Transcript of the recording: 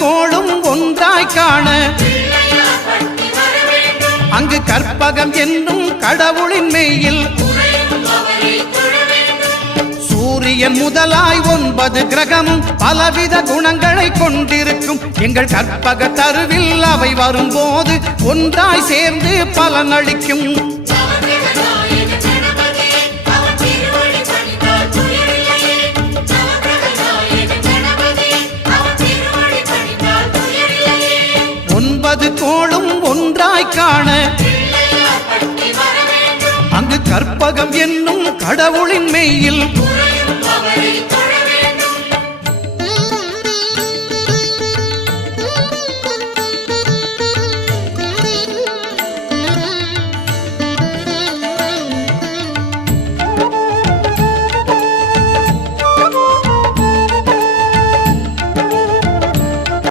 கோளும் ஒன்றாய் காண அங்கு கற்பகம் என்னும் கடவுளின் மெய்யில் சூரியன் முதலாய் 9 கிரகமும் பலவித குணங்களை கொண்டிருக்கும் எங்கள் கற்பக தருவில் அவை வரும்போது ஒன்றாய் சேர்ந்து பலனளிக்கும். கோளும் ஒன்றாய் காண அங்கு கற்பகம் என்னும் கடவுளின் மெய்யில்